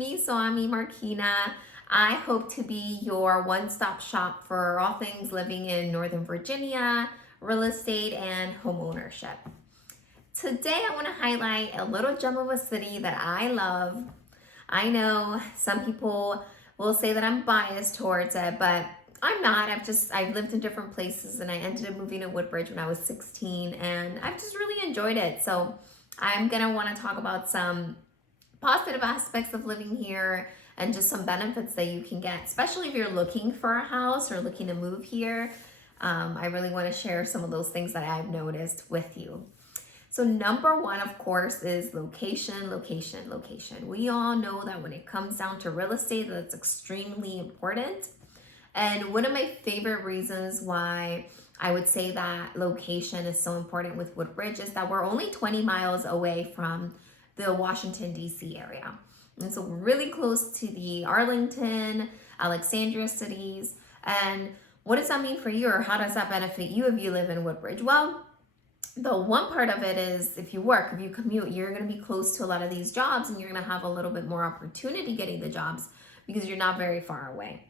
me. So I'm Marquina. I hope to be your one-stop shop for all things living in Northern Virginia, real estate, and home ownership. Today I want to highlight a little gem of a city that I love. I know some people will say that I'm biased towards it, but I'm not. I've lived in different places and I ended up moving to Woodbridge when I was 16 and I've just really enjoyed it. So I'm gonna want to talk about some positive aspects of living here and just some benefits that you can get, especially if you're looking for a house or looking to move here. I really want to share some of those things that I've noticed with you. So number one, of course, is location, location, location. We all know that when it comes down to real estate, that's extremely important. And one of my favorite reasons why I would say that location is so important with Woodbridge is that we're only 20 miles away from the Washington, D.C. area. And so we're really close to the Arlington, Alexandria cities. And what does that mean for you, or how does that benefit you if you live in Woodbridge? Well, the one part of it is if you commute, you're going to be close to a lot of these jobs and you're going to have a little bit more opportunity getting the jobs because you're not very far away.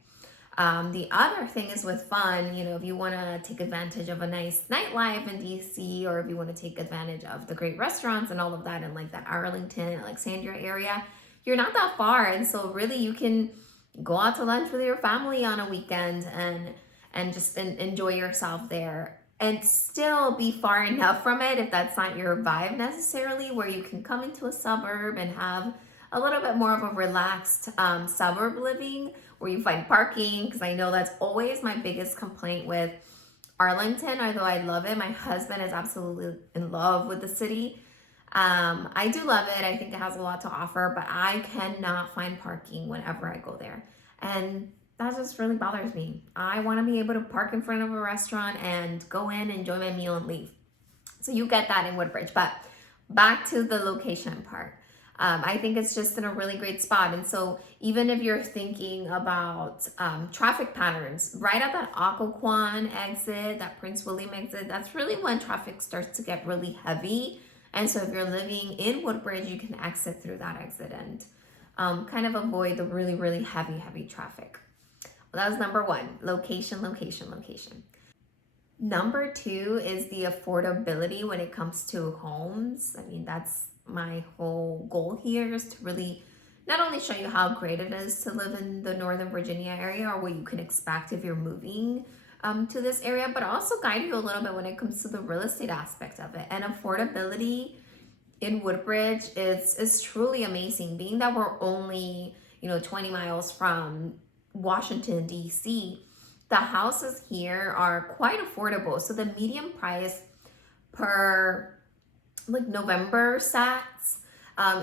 The other thing is with fun, if you want to take advantage of a nice nightlife in DC, or if you want to take advantage of the great restaurants and all of that in like that Arlington, Alexandria area, you're not that far. And so really you can go out to lunch with your family on a weekend and just enjoy yourself there and still be far enough from it if that's not your vibe necessarily, where you can come into a suburb and have a little bit more of a relaxed suburb living where you find parking, because I know that's always my biggest complaint with Arlington. Although I love it, my husband is absolutely in love with the city. I do love it. I think it has a lot to offer, but I cannot find parking whenever I go there. And that just really bothers me. I want to be able to park in front of a restaurant and go in, enjoy my meal, and leave. So you get that in Woodbridge. But back to the location part. I think it's just in a really great spot. And so even if you're thinking about traffic patterns, right at that Occoquan exit, that Prince William exit, that's really when traffic starts to get really heavy. And so if you're living in Woodbridge, you can exit through that exit and kind of avoid the really, really heavy traffic. Well, that was number one, location, location, location. Number two is the affordability when it comes to homes. I mean, that's my whole goal here, is to really not only show you how great it is to live in the Northern Virginia area or what you can expect if you're moving to this area, but also guide you a little bit when it comes to the real estate aspect of it. And affordability in Woodbridge is truly amazing, being that we're only 20 miles from Washington, D.C. The houses here are quite affordable. So the median price per November stats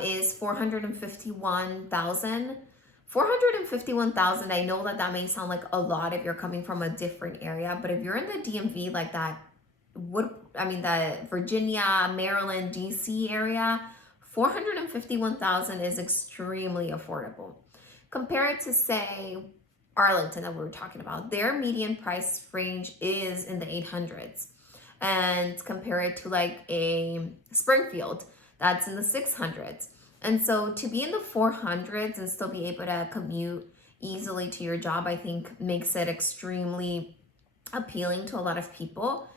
is 451,000. 451,000, I know that may sound like a lot if you're coming from a different area, but if you're in the DMV, like the Virginia, Maryland, DC area, 451,000 is extremely affordable. Compare it to, say, Arlington that we were talking about. Their median price range is in the 800s. And compare it to like a Springfield, that's in the 600s. And so to be in the 400s and still be able to commute easily to your job, I think makes it extremely appealing to a lot of people.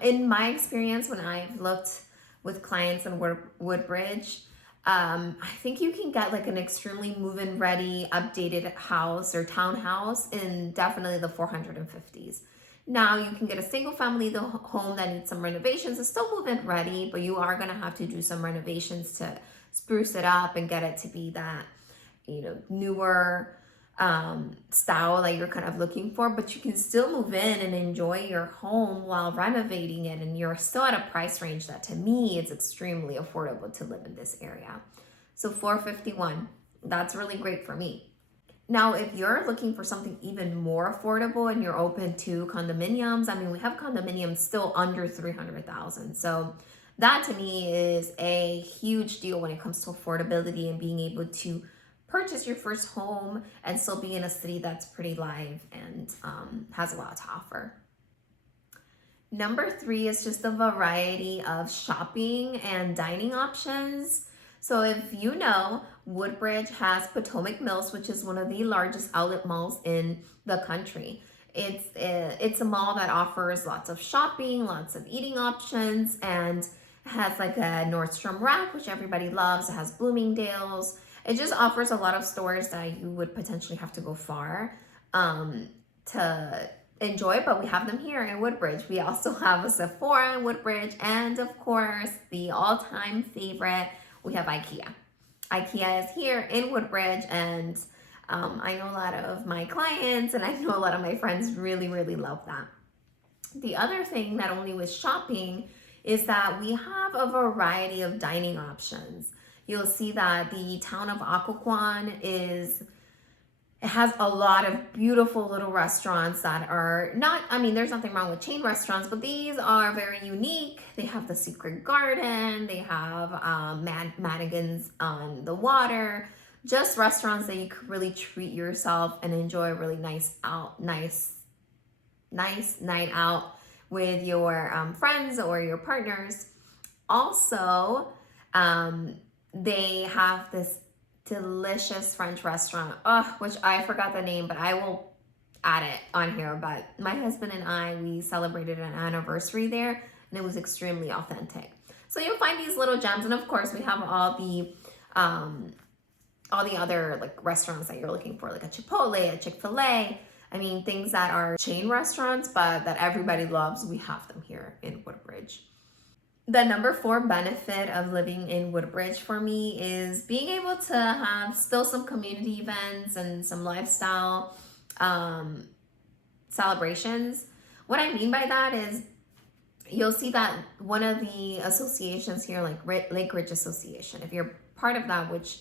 In my experience, when I've looked with clients in Woodbridge, I think you can get like an extremely move-in ready, updated house or townhouse in definitely the 450s. Now you can get a single family home that needs some renovations. It's still move-in ready, but you are going to have to do some renovations to spruce it up and get it to be that, newer style that you're kind of looking for. But you can still move in and enjoy your home while renovating it. And you're still at a price range that to me is extremely affordable to live in this area. So 451, that's really great for me. Now, if you're looking for something even more affordable and you're open to condominiums, I mean, we have condominiums still under 300,000. So that to me is a huge deal when it comes to affordability and being able to purchase your first home and still be in a city that's pretty live and has a lot to offer. Number three is just the variety of shopping and dining options. So if you know, Woodbridge has Potomac Mills, which is one of the largest outlet malls in the country. It's a mall that offers lots of shopping, lots of eating options, and has like a Nordstrom Rack, which everybody loves. It has Bloomingdale's. It just offers a lot of stores that you would potentially have to go far to enjoy, but we have them here in Woodbridge. We also have a Sephora in Woodbridge, and of course, the all-time favorite, we have Ikea. Ikea is here in Woodbridge, and I know a lot of my clients and I know a lot of my friends really, really love that. The other thing, not only with shopping, is that we have a variety of dining options. You'll see that the town of Occoquan it has a lot of beautiful little restaurants that are not, I mean, there's nothing wrong with chain restaurants, but these are very unique. They have the Secret Garden, they have Madigan's on the water, just restaurants that you could really treat yourself and enjoy a really nice night out with your friends or your partners. Also, they have this delicious French restaurant, which I forgot the name, but I will add it on here. But my husband and I, we celebrated an anniversary there, and it was extremely authentic. So you'll find these little gems, and of course we have all the other like restaurants that you're looking for, like a Chipotle, a Chick-fil-A. I mean, things that are chain restaurants, but that everybody loves. We have them here in Woodbridge. The number 4 benefit of living in Woodbridge for me is being able to have still some community events and some lifestyle celebrations. What I mean by that is you'll see that one of the associations here, like Lake Ridge Association, if you're part of that, which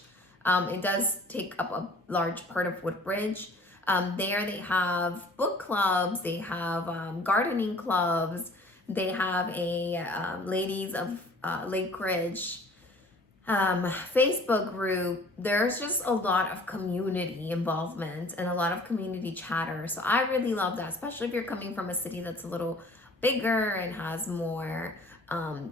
it does take up a large part of Woodbridge, there they have book clubs, they have gardening clubs, they have a Ladies of Lake Ridge Facebook group. There's just a lot of community involvement and a lot of community chatter. So I really love that, especially if you're coming from a city that's a little bigger and has more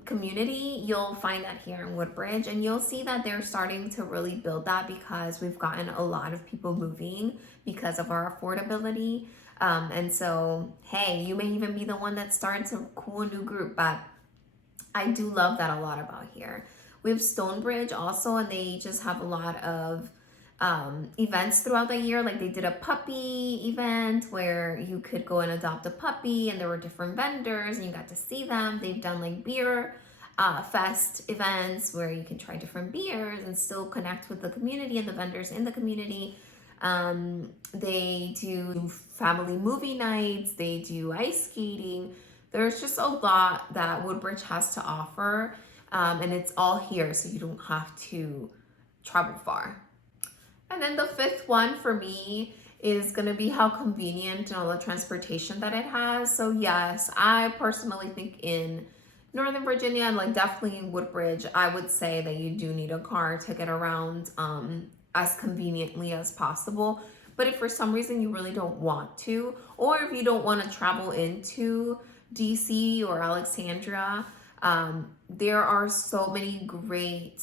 community. You'll find that here in Woodbridge, and you'll see that they're starting to really build that because we've gotten a lot of people moving because of our affordability. And so, hey, you may even be the one that starts a cool new group, but I do love that a lot about here. We have Stonebridge also, and they just have a lot of events throughout the year. Like they did a puppy event where you could go and adopt a puppy, and there were different vendors and you got to see them. They've done like beer fest events where you can try different beers and still connect with the community and the vendors in the community. They do family movie nights, they do ice skating. There's just a lot that Woodbridge has to offer, and it's all here, so you don't have to travel far. And then the 5th one for me is going to be how convenient and all the transportation that it has. So yes, I personally think in Northern Virginia, and like definitely in Woodbridge, I would say that you do need a car to get around as conveniently as possible. But if for some reason you really don't want to, or if you don't want to travel into DC or Alexandria, there are so many great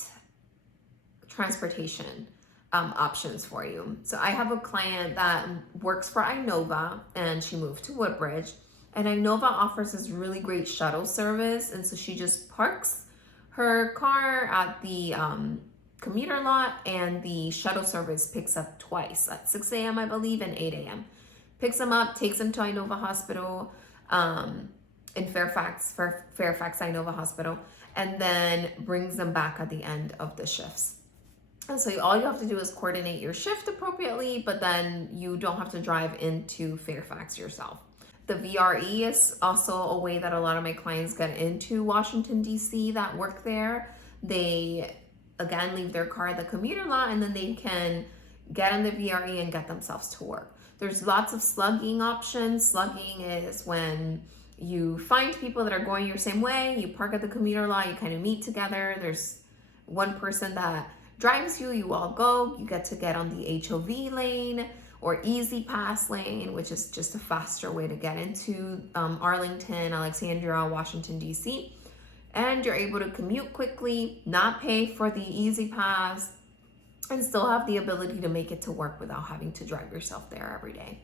transportation options for you. So I have a client that works for Inova, and she moved to Woodbridge, and Inova offers this really great shuttle service. And so she just parks her car at the commuter lot, and the shuttle service picks up twice at 6 a.m. I believe and 8 a.m. Picks them up, takes them to Inova Hospital in Fairfax Inova Hospital, and then brings them back at the end of the shifts. And so all you have to do is coordinate your shift appropriately, but then you don't have to drive into Fairfax yourself. The VRE is also a way that a lot of my clients get into Washington, D.C. that work there. They, again, leave their car at the commuter lot, and then they can get in the VRE and get themselves to work. There's lots of slugging options. Slugging is when you find people that are going your same way, you park at the commuter lot, you kind of meet together. There's one person that drives you, you all go, you get to get on the HOV lane or Easy Pass lane, which is just a faster way to get into Arlington, Alexandria, Washington, D.C. and you're able to commute quickly, not pay for the Easy Pass, and still have the ability to make it to work without having to drive yourself there every day.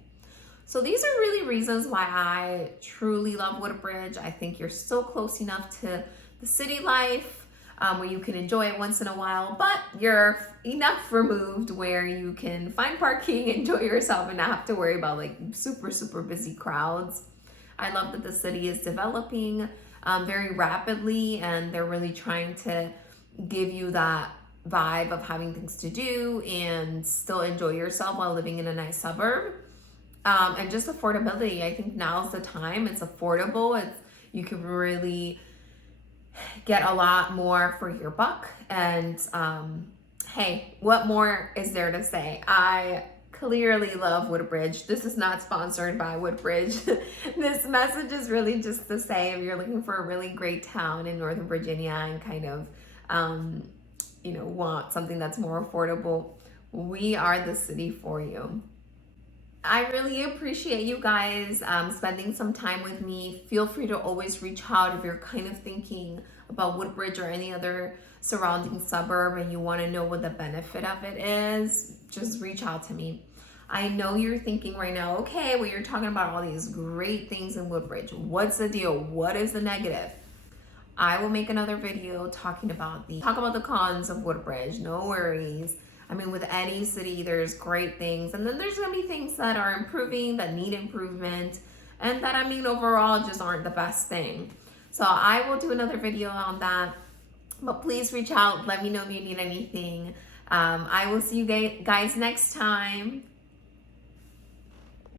So these are really reasons why I truly love Woodbridge. I think you're so close enough to the city life where you can enjoy it once in a while, but you're enough removed where you can find parking, enjoy yourself, and not have to worry about like super busy crowds. I love that the city is developing very rapidly, and they're really trying to give you that vibe of having things to do and still enjoy yourself while living in a nice suburb. And just affordability. I think now's the time. It's affordable. You can really get a lot more for your buck. And hey, what more is there to say? I clearly love Woodbridge. This is not sponsored by Woodbridge. This message is really just to say, if you're looking for a really great town in Northern Virginia and kind of want something that's more affordable, we are the city for you. I really appreciate you guys spending some time with me. Feel free to always reach out if you're kind of thinking about Woodbridge or any other surrounding suburb and you want to know what the benefit of it is. Just reach out to me. I know you're thinking right now, okay, well, you're talking about all these great things in Woodbridge. What's the deal? What is the negative? I will make another video talking about the cons of Woodbridge. No worries. I mean, with any city, there's great things, and then there's gonna be things that are improving, that need improvement, and that, I mean, overall just aren't the best thing. So I will do another video on that, but please reach out. Let me know if you need anything. I will see you guys next time.